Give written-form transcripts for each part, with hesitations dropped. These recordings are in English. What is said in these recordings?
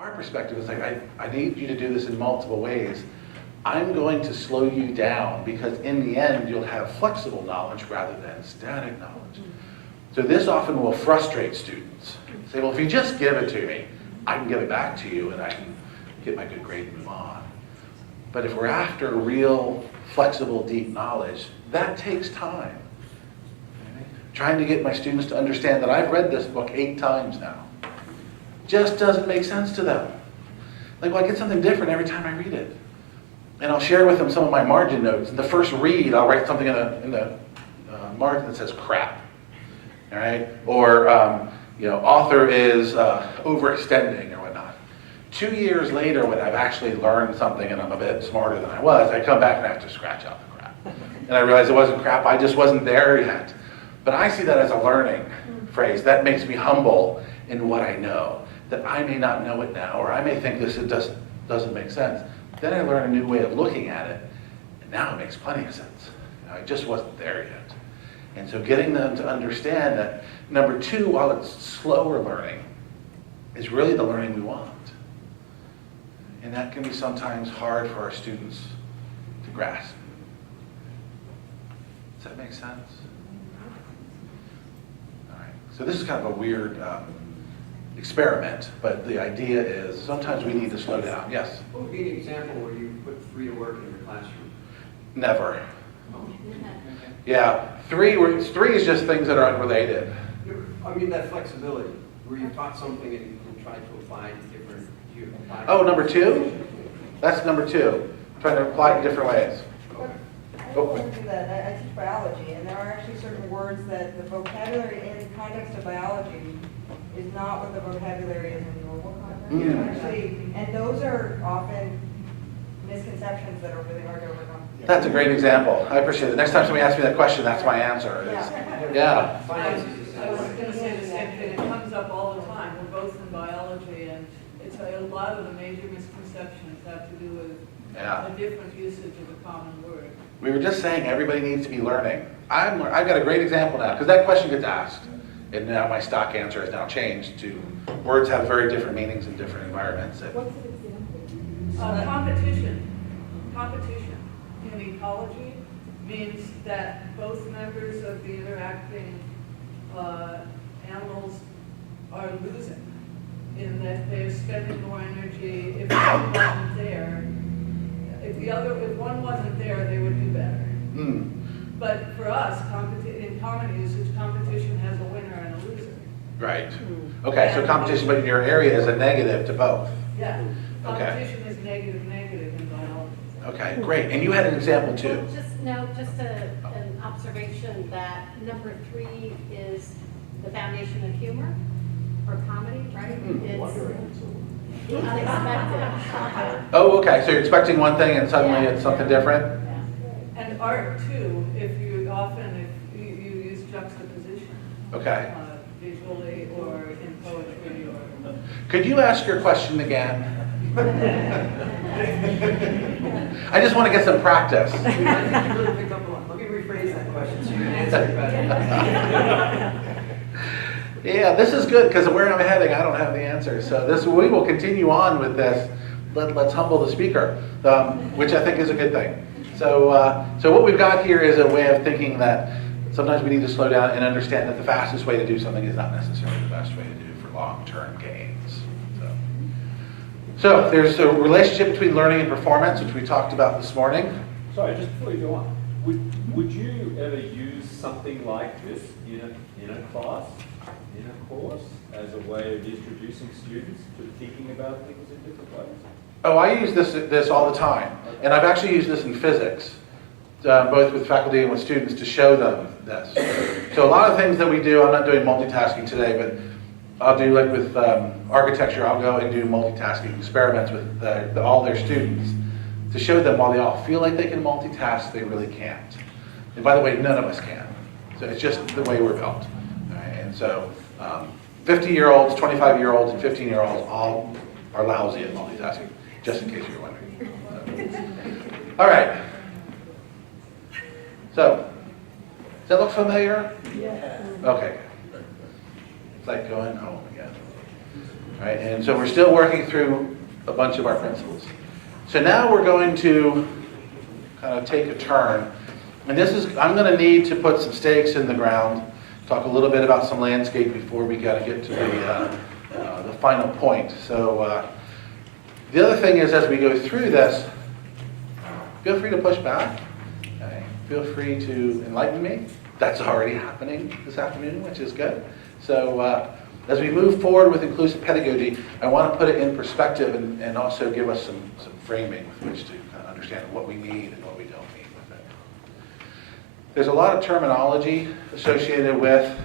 Our perspective is like, I need you to do this in multiple ways. I'm going to slow you down because in the end, you'll have flexible knowledge rather than static knowledge. So this often will frustrate students. Say, well, if you just give it to me, I can give it back to you and I can get my good grade and move on. But if we're after real, flexible, deep knowledge, that takes time. Okay? Trying to get my students to understand that I've read this book 8 times now just doesn't make sense to them. Like, well, I get something different every time I read it. And I'll share with them some of my margin notes. In the first read, I'll write something in the margin that says crap. All right? Or, author is overextending or whatnot. 2 years later, when I've actually learned something and I'm a bit smarter than I was, I come back and I have to scratch out the crap. And I realize it wasn't crap, I just wasn't there yet. But I see that as a learning phrase. That makes me humble in what I know. That I may not know it now, or I may think this doesn't make sense. Then I learn a new way of looking at it, and now it makes plenty of sense. I just wasn't there yet. And so getting them to understand that, number 2, while it's slower learning, is really the learning we want. And that can be sometimes hard for our students to grasp. Does that make sense? All right. So this is kind of a weird experiment, but the idea is sometimes we need to slow down. Yes? What would be an example where you put 3 to work in your classroom? Never. Yeah, 3 is just things that are unrelated. I mean that flexibility, where you taught something and tried to apply it different. Oh, number 2? That's number 2. Trying to apply it in different ways. I don't want to do that. I teach biology, and there are actually certain words that the vocabulary in the context of biology is not what the vocabulary is in normal context. Actually, and those are often misconceptions that are really hard to overcome. That's a great example. I appreciate it. Next time somebody asks me that question, that's my answer. Yeah. I was going to say the same thing. It comes up all the time. We're both in biology, and it's a lot of the major misconceptions have to do with a different usage of a common word. We were just saying everybody needs to be learning. I've got a great example now, because that question gets asked. And now my stock answer has now changed to words have very different meanings in different environments. What's an example? Competition. Competition in ecology means that both members of the interacting animals are losing, in that they're spending more energy. If one wasn't there, if one wasn't there, they would do better. But for us, in common usage, competition has a winner and a loser. Right. Okay, so competition, but in your area is a negative to both. Yeah. Competition is negative in biology. Okay, great. And you had an example too. Well, just an observation that number 3 is the foundation of humor or comedy, right? It's the unexpected. Oh, okay. So you're expecting one thing and suddenly it's something different? And art too, if you use juxtaposition. Okay. Visually or in poetry or. Could you ask your question again? I just want to get some practice. I think you really picked up a lot. Let me rephrase that question so you can answer it better. Yeah, this is good because where I'm heading, I don't have the answer. So we will continue on with this. Let's humble the speaker, which I think is a good thing. So what we've got here is a way of thinking that sometimes we need to slow down and understand that the fastest way to do something is not necessarily the best way to do for long-term gains. So there's a relationship between learning and performance, which we talked about this morning. Sorry, just before you go on, would you ever use something like this in a class, in a course, as a way of introducing students to thinking about things in different ways? Oh, I use this all the time, and I've actually used this in physics, both with faculty and with students, to show them this. So a lot of things that we do, I'm not doing multitasking today, but I'll do, like with architecture, I'll go and do multitasking experiments with all their students to show them while they all feel like they can multitask, they really can't. And by the way, none of us can. So it's just the way we're built. Right? And so 50-year-olds, 25-year-olds, and 15-year-olds all are lousy at multitasking, just in case you're wondering. All right. So, does that look familiar? Yeah. Okay. It's like going home again. right? And so we're still working through a bunch of our principles. So now we're going to kind of take a turn. And this is, I'm going to need to put some stakes in the ground, talk a little bit about some landscape before we got to get to the final point. So the other thing is, as we go through this, feel free to push back. Okay? Feel free to enlighten me. That's already happening this afternoon, which is good. So as we move forward with inclusive pedagogy, I want to put it in perspective and also give us some framing with which to kind of understand what we need and what we don't need with it. There's a lot of terminology associated with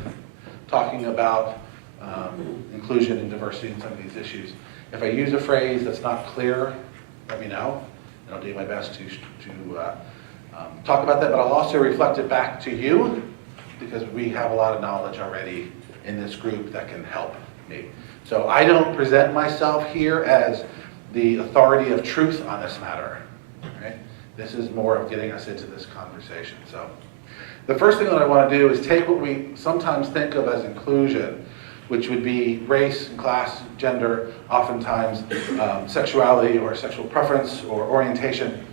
talking about inclusion and diversity in some of these issues. If I use a phrase that's not clear, let me know, and I'll do my best to talk about that, but I'll also reflect it back to you, because we have a lot of knowledge already in this group that can help me. So I don't present myself here as the authority of truth on this matter. Right? This is more of getting us into this conversation. So the first thing that I want to do is take what we sometimes think of as inclusion, which would be race, class, gender, oftentimes sexuality or sexual preference or orientation,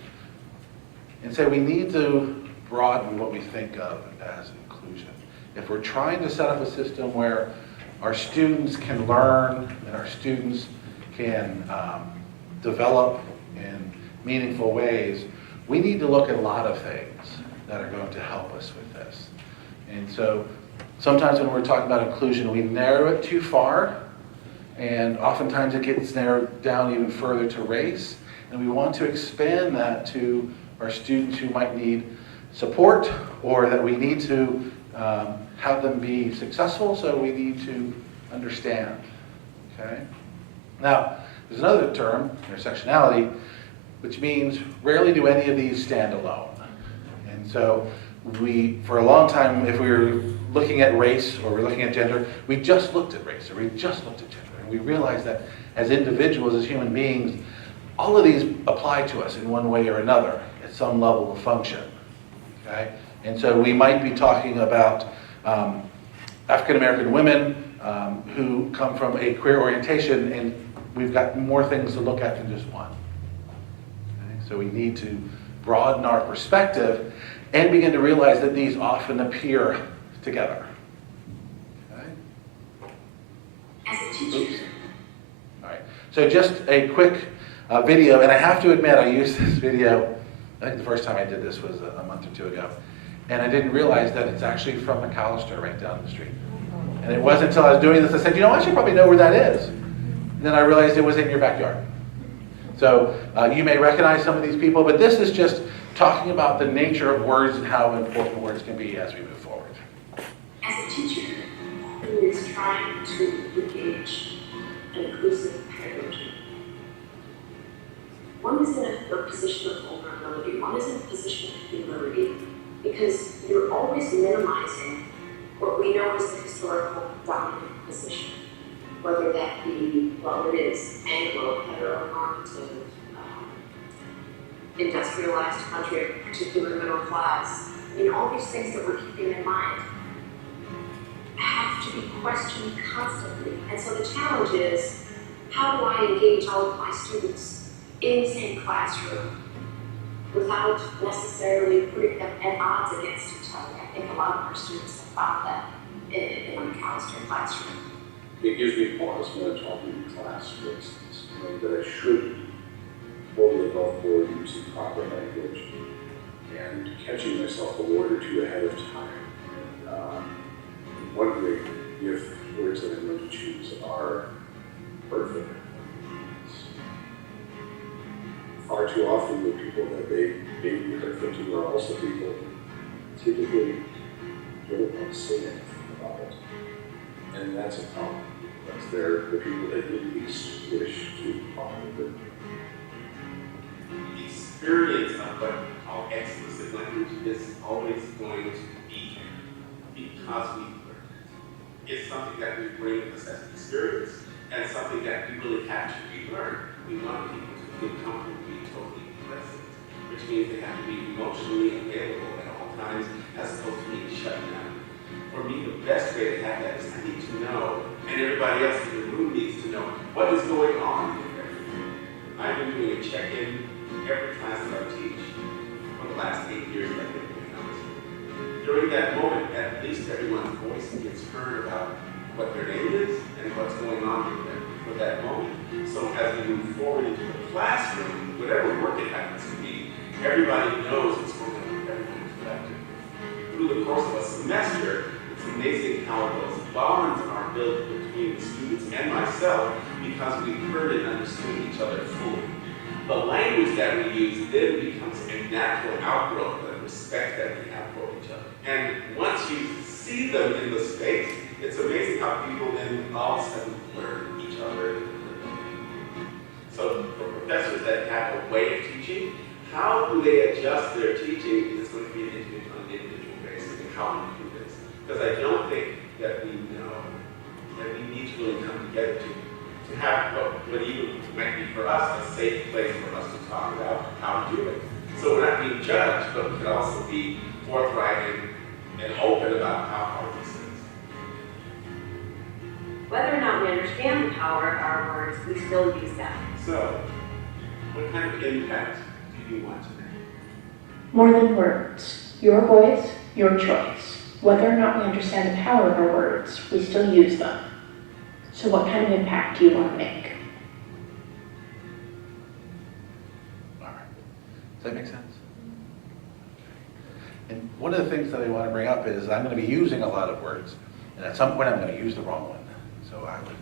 and say we need to broaden what we think of as inclusion. If we're trying to set up a system where our students can learn and our students can develop in meaningful ways, we need to look at a lot of things that are going to help us with this. And so sometimes when we're talking about inclusion, we narrow it too far, and oftentimes it gets narrowed down even further to race, and we want to expand that to our students who might need support, or that we need to have them be successful, so we need to understand. Okay? Now, there's another term, intersectionality, which means rarely do any of these stand alone. And so we, for a long time, if we were looking at race or we're looking at gender, we just looked at race or we just looked at gender. And we realized that as individuals, as human beings, all of these apply to us in one way or another at some level of function. Okay? And so we might be talking about African American women who come from a queer orientation, and we've got more things to look at than just one. Okay? So we need to broaden our perspective and begin to realize that these often appear together. Okay? Oops. All right. So just a quick video, and I have to admit I used this video, I think the first time I did this was a month or two ago, and I didn't realize that it's actually from McAllister right down the street. And it wasn't until I was doing this I said, you know, I should probably know where that is. And then I realized it was in your backyard. So you may recognize some of these people, but this is just talking about the nature of words and how important words can be as we move forward. As a teacher who is trying to engage an inclusive pedagogy, one is in a position of vulnerability, one is in a position of humility, because you're always minimizing what we know is the historical dominant position, whether that be, well, it is Anglo, heteronormative, industrialized country, particular middle class. I mean, all these things that we're keeping in mind have to be questioned constantly. And so the challenge is, how do I engage all of my students in the same classroom without necessarily putting them at odds against each other? I think a lot of our students have found that in a McAllister classroom. It gives me pause when I'm talking in class, for instance, that I should hold it above board using proper language and catching myself a word or two ahead of time. Wondering if words that I'm going to choose are perfect. Far too often the people that they may be hurtful to are also people typically don't want to say anything about it. And that's a problem. That's the people that you least wish to bother with. The experience of what we call explicit language is always going to be here because we learn it. It's something that we bring with us as an experience, and something that we really have to relearn. We want people to feel comfortable being totally present, which means they have to be emotionally available at all times as opposed to being shut down. For me, the best way to have that is I need to know, and everybody else in the room needs to know, what going on with everything. I've been doing a check-in every class that I teach for the last 8 years that I've been doing it. During that moment, at least everyone's voice gets heard about what their name is and what's going on with them for that moment. So as we move forward into the classroom, whatever work it happens to be, everybody knows what's going on with everyone's collective. Through the course of a semester, it's amazing how those bonds are built between the students and myself because we've heard and understood each other fully. The language that we use then becomes a natural outgrowth of the respect that we have for each other. And once you see them in the space, it's amazing how people then all of a sudden learn each other. So for professors that have a way of teaching, how do they adjust their teaching is going to be an individual basis and how we do this. Because I don't think that we know that we need to really come together to have what even might be for us a safe place for us to talk about how to do it. So we're not being judged, but we can also be forthright and open about how hard this is. Whether or not we understand the power of our words, we still use them. So, what kind of impact do you want to make? More than words. Your voice, your choice. Whether or not we understand the power of our words, we still use them. So what kind of impact do you want to make? All right. Does that make sense? And one of the things that I want to bring up is I'm going to be using a lot of words, and at some point I'm going to use the wrong one. So I would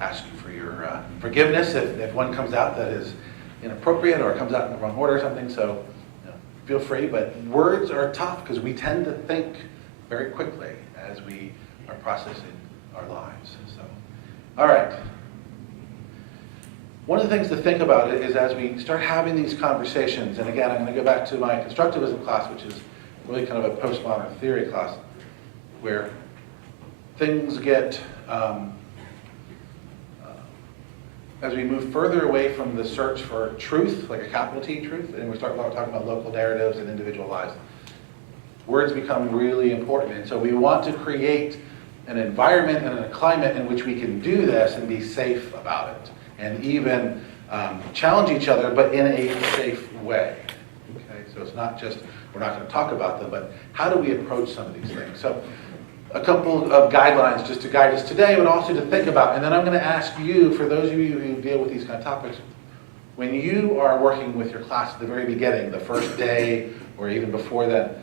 ask you for your forgiveness if one comes out that is inappropriate or comes out in the wrong order or something. So feel free, but words are tough because we tend to think very quickly as we are processing our lives. So, all right. One of the things to think about it is as we start having these conversations, and again, I'm going to go back to my constructivism class, which is really kind of a postmodern theory class, where things get, as we move further away from the search for truth, like a capital T truth, and we start talking about local narratives and individual lives, words become really important. And so we want to create an environment and a climate in which we can do this and be safe about it, and even challenge each other, but in a safe way. Okay, so it's not just, we're not going to talk about them, but how do we approach some of these things? So a couple of guidelines just to guide us today, but also to think about. And then I'm going to ask you, for those of you who deal with these kind of topics, when you are working with your class at the very beginning, the first day, or even before that,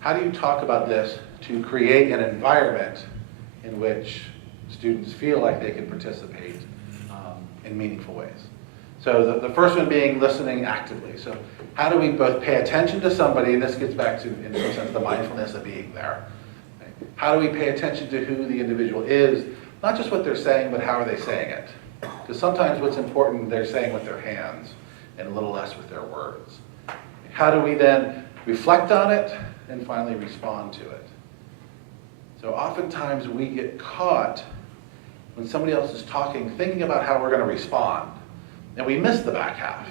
how do you talk about this to create an environment in which students feel like they can participate in meaningful ways? So the first one being listening actively. So how do we both pay attention to somebody, and this gets back to, in some sense, the mindfulness of being there. How do we pay attention to who the individual is, not just what they're saying, but how are they saying it? Because sometimes what's important, they're saying with their hands and a little less with their words. How do we then reflect on it and finally respond to it? So oftentimes we get caught when somebody else is talking, thinking about how we're going to respond, and we miss the back half.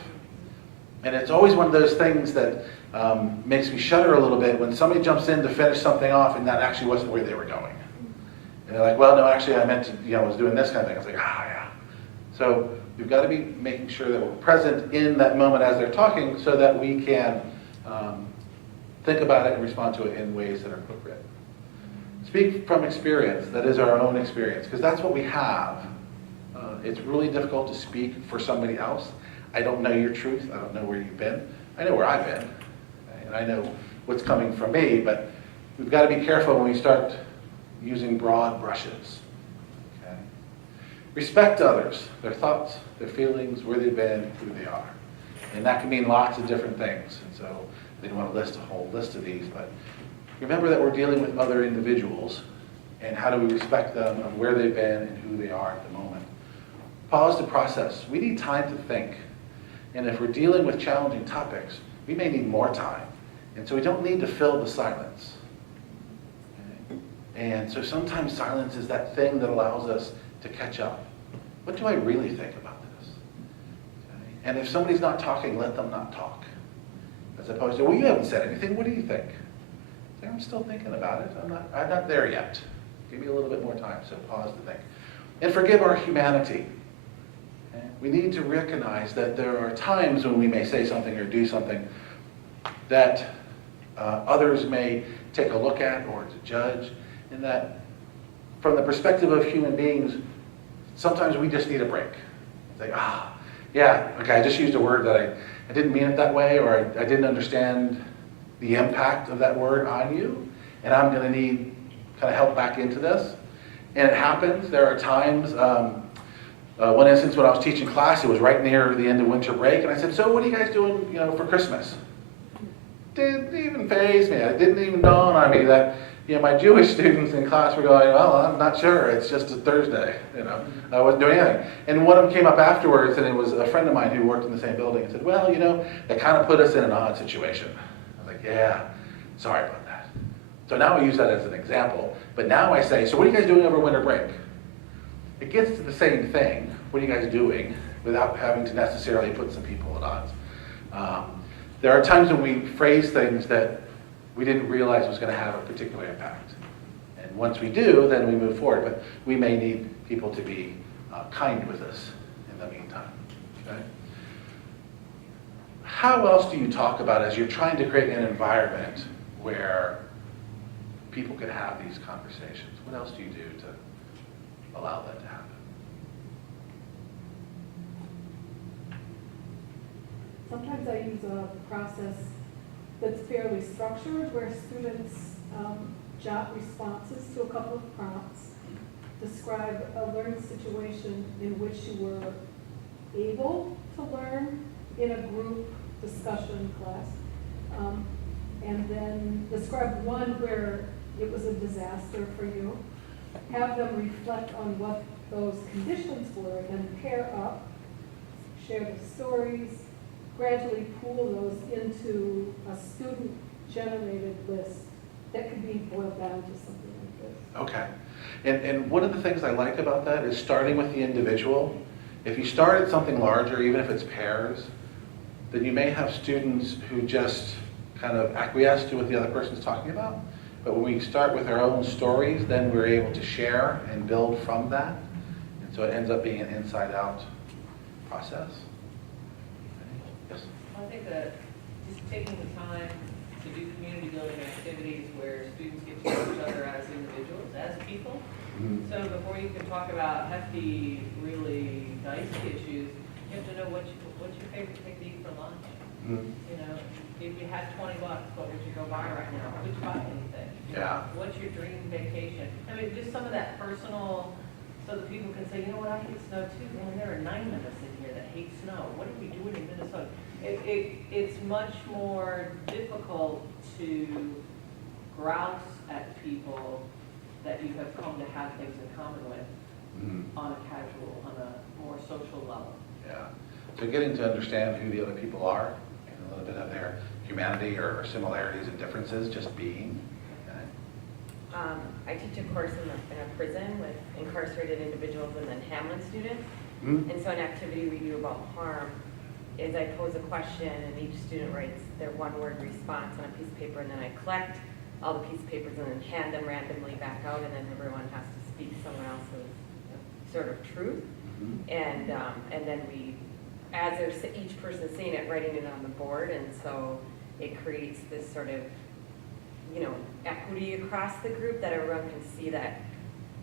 And it's always one of those things that makes me shudder a little bit when somebody jumps in to finish something off and that actually wasn't where they were going. And they're like, well, no, actually I meant to, was doing this kind of thing. It's like, yeah. So we've got to be making sure that we're present in that moment as they're talking so that we can think about it and respond to it in ways that are appropriate. Speak from experience, that is our own experience, because that's what we have. It's really difficult to speak for somebody else. I don't know your truth. I don't know where you've been. I know where I've been, and I know what's coming from me, but we've got to be careful when we start using broad brushes. Okay? Respect others, their thoughts, their feelings, where they've been, who they are. And that can mean lots of different things. And so I didn't want to list a whole list of these, but remember that we're dealing with other individuals, and how do we respect them and where they've been and who they are at the moment. Pause to process. We need time to think. And if we're dealing with challenging topics, we may need more time. And so we don't need to fill the silence. Okay? And so sometimes silence is that thing that allows us to catch up. What do I really think about this? Okay? And if somebody's not talking, let them not talk. As opposed to, well, you haven't said anything, what do you think? Say, I'm still thinking about it. I'm not there yet. Give me a little bit more time, so pause to think. And forgive our humanity. Okay? We need to recognize that there are times when we may say something or do something that others may take a look at or to judge, and that from the perspective of human beings, sometimes we just need a break. It's like, yeah, okay, I just used a word that I didn't mean it that way, or I didn't understand the impact of that word on you, and I'm gonna need kind of help back into this. And it happens. There are times, one instance when I was teaching class, it was right near the end of winter break, and I said, so what are you guys doing, for Christmas? Didn't even faze me. It didn't even dawn on me that, my Jewish students in class were going, well, I'm not sure. It's just a Thursday, I wasn't doing anything. And one of them came up afterwards, and it was a friend of mine who worked in the same building, and said, well, that kind of put us in an odd situation. I was like, yeah, sorry about that. So now I use that as an example, but now I say, so what are you guys doing over winter break? It gets to the same thing. What are you guys doing without having to necessarily put some people at odds? There are times when we phrase things that we didn't realize was going to have a particular impact. And once we do, then we move forward. But we may need people to be kind with us in the meantime. Okay? How else do you talk about as you're trying to create an environment where people can have these conversations? What else do you do to allow that to happen? Sometimes I use a process that's fairly structured where students jot responses to a couple of prompts, describe a learning situation in which you were able to learn in a group discussion class, and then describe one where it was a disaster for you, have them reflect on what those conditions were, and pair up, share the stories, gradually pool those into a student-generated list that could be boiled down to something like this. Okay. And one of the things I like about that is starting with the individual. If you start at something larger, even if it's pairs, then you may have students who just kind of acquiesce to what the other person's talking about. But when we start with our own stories, then we're able to share and build from that. And so it ends up being an inside-out process. Yes? I think that just taking the time to do community building activities where students get to know each other as individuals, as people. Mm-hmm. So before you can talk about hefty, really dicey issues, you have to know what's your favorite thing to eat for lunch. Mm-hmm. If you had $20, what would you go buy right now? Would you buy anything? Yeah. What's your dream vacation? I mean, just some of that personal, so that people can say, you know what, I hate snow too. Man, there are 9 of us in here that hate snow. What are we doing in Minnesota? It's much more difficult to grouse at people that you have come to have things in common with on a casual, on a more social level. Yeah. So getting to understand who the other people are and a little bit of their humanity or similarities and differences, just being. Okay. I teach a course in a prison with incarcerated individuals and then Hamline students. Mm-hmm. And so an activity we do about harm is I pose a question and each student writes their one-word response on a piece of paper, and then I collect all the piece of papers and then hand them randomly back out, and then everyone has to speak someone else's sort of truth. Mm-hmm. And then we, as they're each person saying it, writing it on the board, and so it creates this sort of equity across the group, that everyone can see that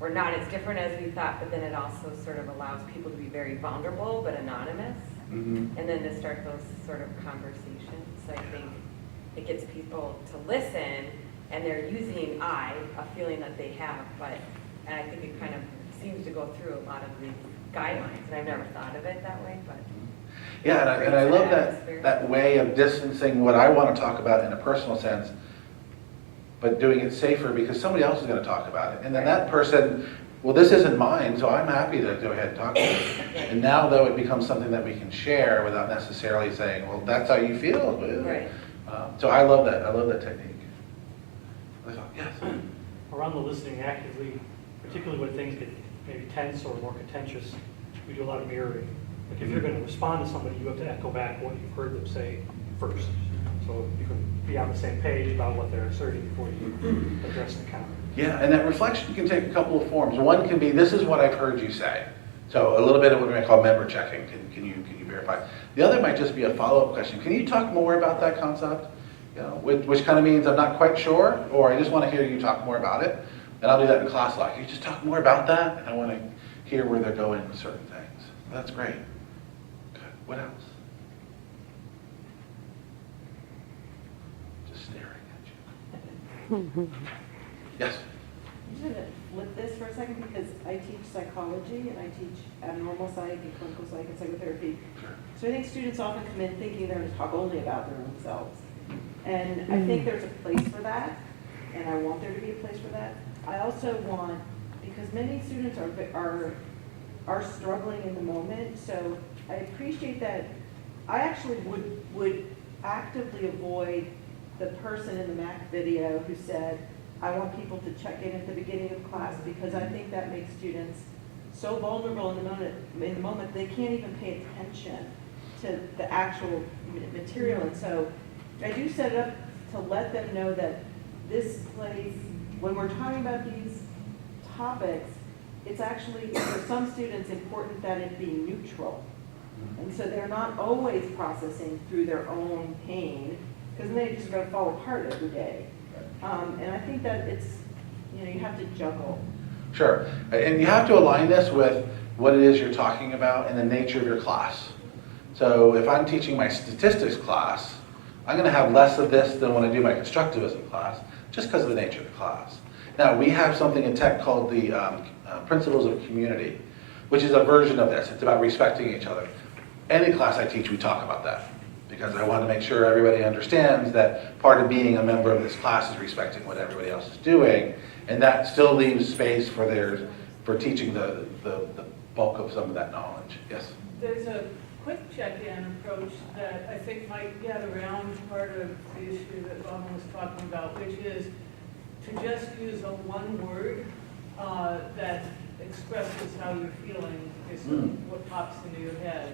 we're not as different as we thought, but then it also sort of allows people to be very vulnerable but anonymous, and then to start those sort of conversations. So I think it gets people to listen, and they're using a feeling that they have, and I think it kind of seems to go through a lot of the guidelines, and I've never thought of it that way, but. Yeah, and I love that way of distancing what I want to talk about in a personal sense, but doing it safer because somebody else is going to talk about it. And then that person, well, this isn't mine, so I'm happy to go ahead and talk about it. And now, though, it becomes something that we can share without necessarily saying, well, that's how you feel. Right. So I love that. I love that technique. Yes? Around the listening actively, particularly when things get maybe tense or more contentious, we do a lot of mirroring. Like if you're going to respond to somebody, you have to echo back what you've heard them say first. So you can be on the same page about what they're asserting before you address the counter. Yeah, and that reflection can take a couple of forms. One can be, this is what I've heard you say. So a little bit of what we might call member checking. Can you verify? The other might just be a follow-up question. Can you talk more about that concept? You know, which kind of means I'm not quite sure, or I just want to hear you talk more about it. And I'll do that in class like, can you just talk more about that? And I want to hear where they're going with certain things. That's great. Good. What else? Just staring at you. Yes? I'm going to flip this for a second because I teach psychology and I teach abnormal psych and clinical psych and psychotherapy. Sure. So I think students often come in thinking they're going to talk only about their own selves. And I think there's a place for that, and I want there to be a place for that. I also want, because many students are struggling in the moment, so I appreciate that. I actually would actively avoid the person in the Mac video who said, I want people to check in at the beginning of class, because I think that makes students so vulnerable in the moment they can't even pay attention to the actual material. And so I do set it up to let them know that this place, when we're talking about these topics, it's actually, for some students, important that it be neutral. And so they're not always processing through their own pain, because then they just go fall apart every day. And I think that it's, you have to juggle. Sure. And you have to align this with what it is you're talking about and the nature of your class. So if I'm teaching my statistics class, I'm going to have less of this than when I do my constructivism class, just because of the nature of the class. Now, we have something in tech called the Principles of Community, which is a version of this. It's about respecting each other. Any class I teach, we talk about that, because I want to make sure everybody understands that part of being a member of this class is respecting what everybody else is doing, and that still leaves space for teaching the bulk of some of that knowledge. Yes? There's a quick check-in approach that I think might get around part of the issue that Ron was talking about, which is to just use a one word that expresses how you're feeling, is what pops into your head,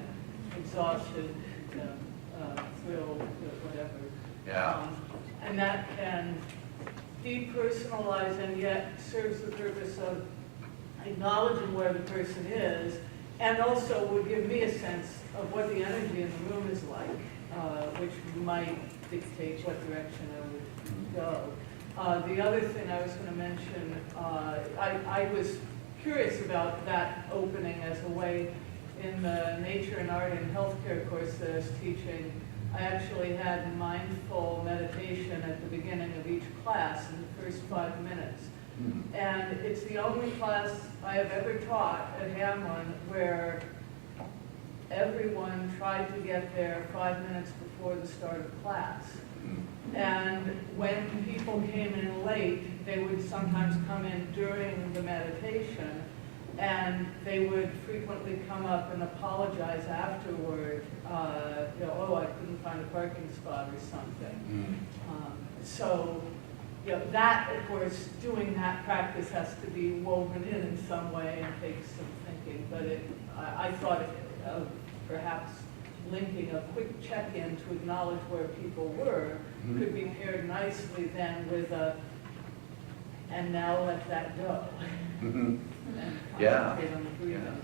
exhausted, thrilled, whatever. Yeah. And that can depersonalize and yet serves the purpose of acknowledging where the person is, and also would give me a sense of what the energy in the room is like, which might dictate what direction I would go. The other thing I was going to mention, I was curious about that opening as a way in the Nature and Art and Healthcare course that I was teaching. I actually had mindful meditation at the beginning of each class in the first 5 minutes. And it's the only class I have ever taught at Hamline where everyone tried to get there 5 minutes before the start of class. And when people came in late, they would sometimes come in during the meditation, and they would frequently come up and apologize afterward, oh, I couldn't find a parking spot or something. So, that, of course, doing that practice has to be woven in some way and takes some thinking, but I thought of perhaps linking a quick check-in to acknowledge where people were could be paired nicely then with a, and now let that go. And Yeah. concentrate on the breathing.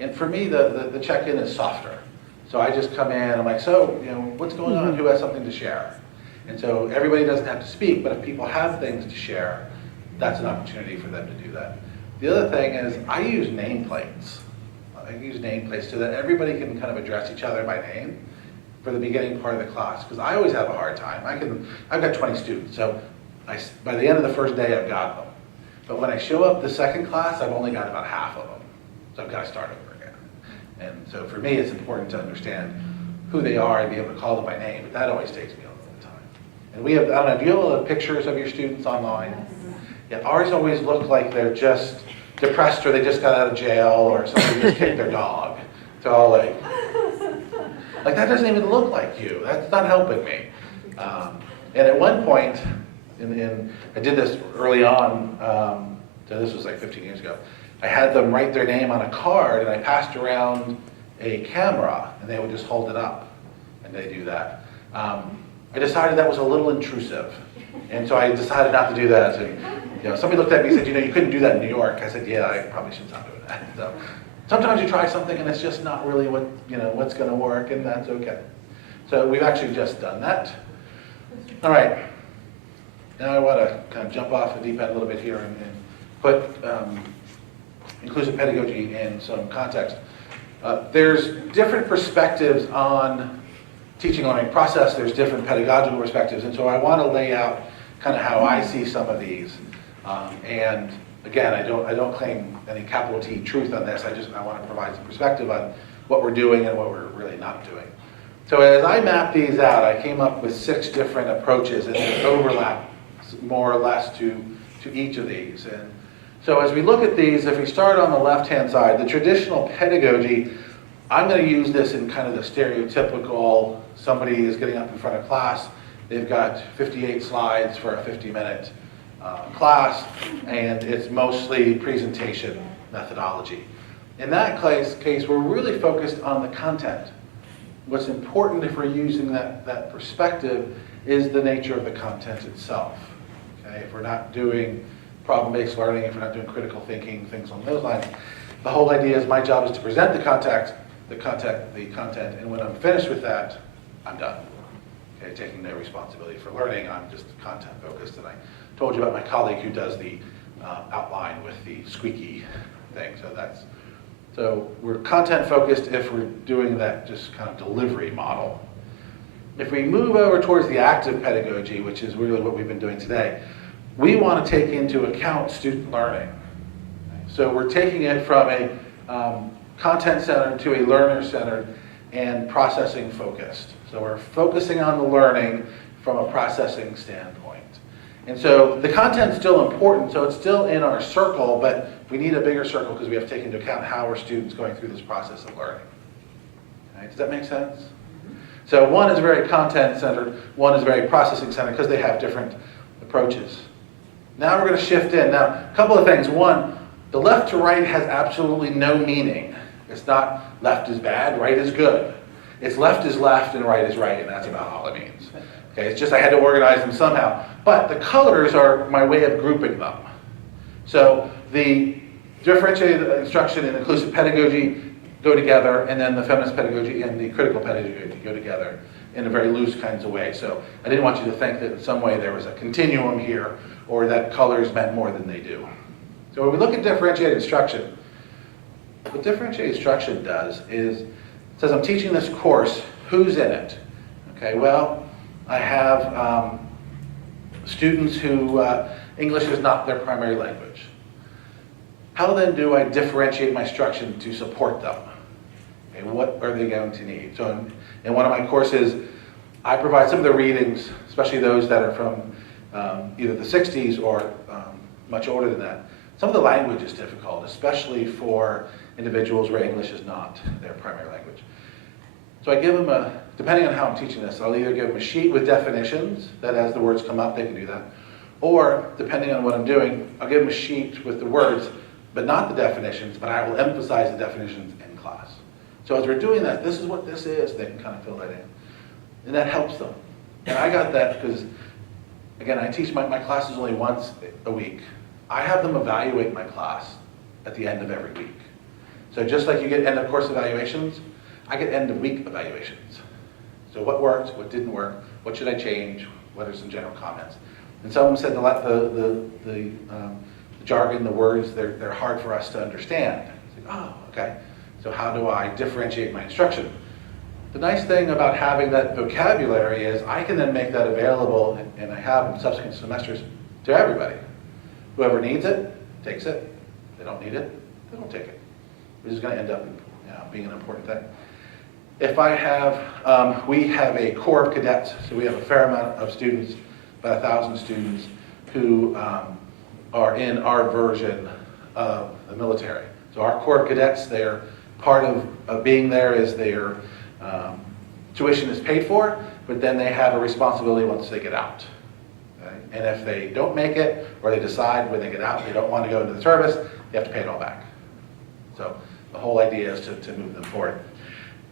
And for me, the check-in is softer. So I just come in, I'm like, so, what's going on? Who has something to share? And so everybody doesn't have to speak, but if people have things to share, that's an opportunity for them to do that. The other thing is I use nameplates. I use nameplates so that everybody can kind of address each other by name for the beginning part of the class, because I always have a hard time. I've got 20 students, so by the end of the first day, I've got them. But when I show up the second class, I've only got about half of them. So I've got to start over again. And so for me, it's important to understand who they are and be able to call them by name, but that always takes me a little time. And we have, I don't know, do you have pictures of your students online? Yeah, ours always look like they're just depressed or they just got out of jail or somebody just kicked their dog. They're all like that doesn't even look like you. That's not helping me. And at one point, I did this early on, so this was like 15 years ago, I had them write their name on a card and I passed around a camera and they would just hold it up and they do that. I decided that was a little intrusive. And so I decided not to do that. And somebody looked at me and said, you couldn't do that in New York. I said, yeah, I probably should stop doing that. So Sometimes you try something and it's just not really what, what's going to work, and that's okay. So we've actually just done that. All right. Now I want to kind of jump off the deep end a little bit here and put inclusive pedagogy in some context. There's different perspectives on teaching learning process. There's different pedagogical perspectives, and so I want to lay out kind of how I see some of these. And again, I don't claim any capital T truth on this. I want to provide some perspective on what we're doing and what we're really not doing. So as I mapped these out, I came up with 6 different approaches, and there's overlap more or less to each of these. And so as we look at these, if we start on the left-hand side, the traditional pedagogy, I'm going to use this in kind of the stereotypical, somebody is getting up in front of class, they've got 58 slides for a 50-minute class, and it's mostly presentation methodology. In that case, we're really focused on the content. What's important if we're using that perspective is the nature of the content itself. Okay? If we're not doing problem-based learning, if we're not doing critical thinking, things along those lines, the whole idea is my job is to present the content, and when I'm finished with that, I'm done. Okay, taking no responsibility for learning, I'm just content focused. And I told you about my colleague who does the outline with the squeaky thing. So we're content focused if we're doing that just kind of delivery model. If we move over towards the active pedagogy, which is really what we've been doing today, we want to take into account student learning. So we're taking it from a content-centered to a learner-centered and processing-focused. So we're focusing on the learning from a processing standpoint. And so the content's still important, so it's still in our circle, but we need a bigger circle because we have to take into account how are students going through this process of learning. Okay, does that make sense? So one is very content-centered, one is very processing-centered because they have different approaches. Now we're going to shift in. Now, a couple of things. One, the left to right has absolutely no meaning. It's not left is bad, right is good. It's left is left and right is right, and that's about all it means. Okay, it's just I had to organize them somehow. But the colors are my way of grouping them. So the differentiated instruction and inclusive pedagogy go together, and then the feminist pedagogy and the critical pedagogy go together in a very loose kinds of way. So I didn't want you to think that in some way there was a continuum here or that colors meant more than they do. So when we look at differentiated instruction, what differentiated instruction does is it says I'm teaching this course, who's in it? Okay, well, I have students who English is not their primary language. How then do I differentiate my instruction to support them? Okay, what are they going to need? So in one of my courses, I provide some of the readings, especially those that are from either the 60s or much older than that. Some of the language is difficult, especially for individuals where English is not their primary language. So I give them depending on how I'm teaching this, I'll either give them a sheet with definitions, that as the words come up, they can do that. Or, depending on what I'm doing, I'll give them a sheet with the words, but not the definitions, but I will emphasize the definitions in class. So as we're doing that, this is what this is, they can kind of fill that in. And that helps them. And I got that because, again, I teach my classes only once a week. I have them evaluate my class at the end of every week. So just like you get end of course evaluations, I get end of week evaluations. So what worked, what didn't work, what should I change, what are some general comments. And some of them said the jargon, the words, they're hard for us to understand. It's like, oh, okay. So how do I differentiate my instruction? The nice thing about having that vocabulary is I can then make that available, and I have in subsequent semesters, to everybody. Whoever needs it, takes it. If they don't need it, they don't take it. Which is going to end up being an important thing. If I have, we have a corps of cadets, so we have a fair amount of students, about 1,000 students, who are in our version of the military. So our corps of cadets, they're part of being there is their tuition is paid for, but then they have a responsibility once they get out. Okay? And if they don't make it, or they decide when they get out they don't want to go into the service, they have to pay it all back. So the whole idea is to move them forward.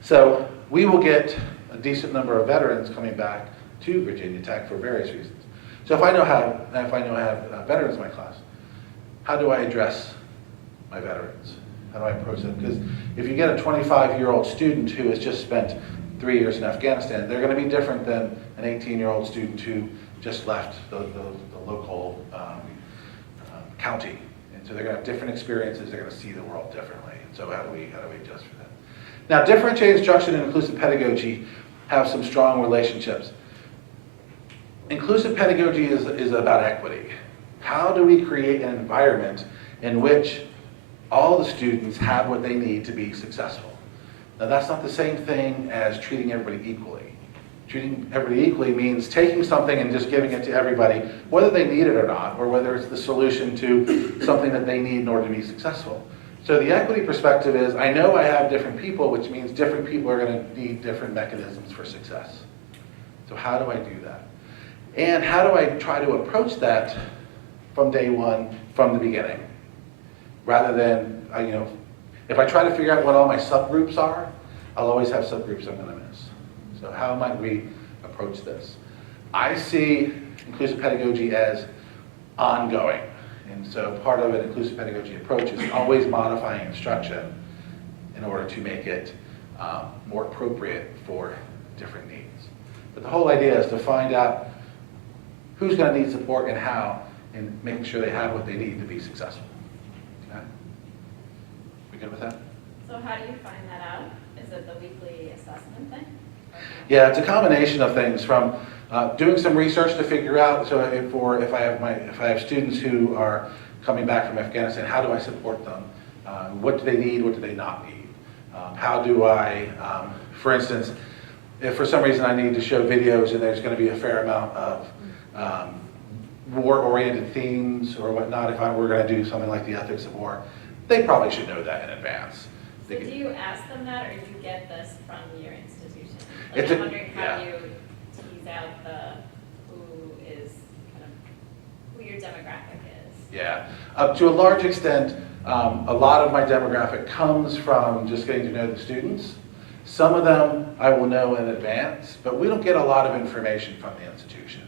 So we will get a decent number of veterans coming back to Virginia Tech for various reasons. So if I know I have veterans in my class, how do I address my veterans? How do I approach them? Because if you get a 25-year-old student who has just spent 3 years in Afghanistan, they're going to be different than an 18-year-old student who just left the local county. And so they're going to have different experiences. They're going to see the world differently. And so how do we adjust for that? Now, differentiated instruction and inclusive pedagogy have some strong relationships. Inclusive pedagogy is about equity. How do we create an environment in which all the students have what they need to be successful? Now, that's not the same thing as treating everybody equally. Treating everybody equally means taking something and just giving it to everybody, whether they need it or not, or whether it's the solution to something that they need in order to be successful. So the equity perspective is, I know I have different people, which means different people are going to need different mechanisms for success. So how do I do that? And how do I try to approach that from day one, from the beginning? Rather than, if I try to figure out what all my subgroups are, I'll always have subgroups I'm going to miss. So how might we approach this? I see inclusive pedagogy as ongoing. And so part of an inclusive pedagogy approach is always modifying instruction in order to make it more appropriate for different needs. But the whole idea is to find out who's going to need support and how, and making sure they have what they need to be successful. Okay? We good with that? So how do you find that out? Is it the weekly assessment thing? Yeah, it's a combination of things, from doing some research to figure out, so if I have students who are coming back from Afghanistan, how do I support them? What do they need, what do they not need? How do I, for instance, if for some reason I need to show videos and there's going to be a fair amount of war-oriented themes or whatnot, if I were going to do something like the ethics of war, they probably should know that in advance. So do you ask them that, or do you get this from your institution? It's I'm a- wondering how yeah. you tease out who is kind of, who your demographic is. Yeah, to a large extent, a lot of my demographic comes from just getting to know the students. Some of them I will know in advance, but we don't get a lot of information from the institution.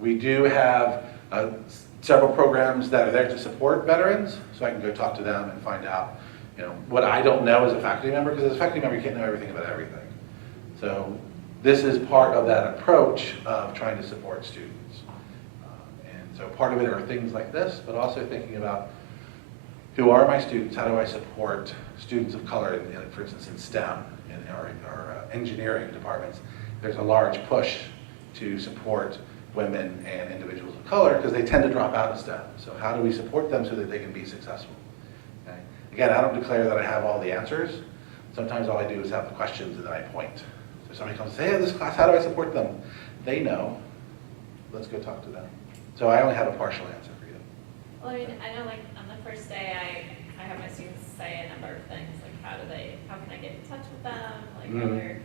We do have several programs that are there to support veterans, so I can go talk to them and find out, what I don't know as a faculty member, because as a faculty member you can't know everything about everything. So this is part of that approach of trying to support students. And so part of it are things like this, but also thinking about who are my students, how do I support students of color, for instance in STEM, in our engineering departments. There's a large push to support women and individuals of color because they tend to drop out of STEM. So how do we support them so that they can be successful? Okay? Again, I don't declare that I have all the answers. Sometimes all I do is have the questions and then I point. So somebody comes and says, hey, this class, how do I support them? They know. Let's go talk to them. So I only have a partial answer for you. Well, I mean, I know like on the first day, I have my students say a number of things, like how can I get in touch with them? Like, are there